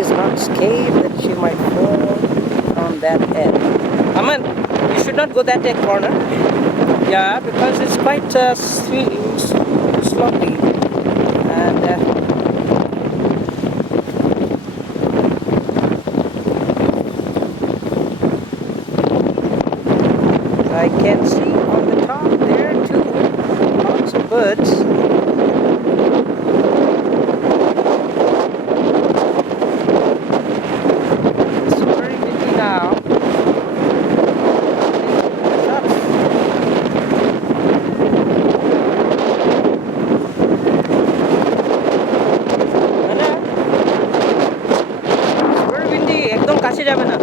is not scared that she might fall from that edge. Aman, you should not go that corner. Yeah, because it's quite sloppy. And I can see on the top there too lots of birds. It's very windy now. It's very windy, একদম কাছে যাবে না।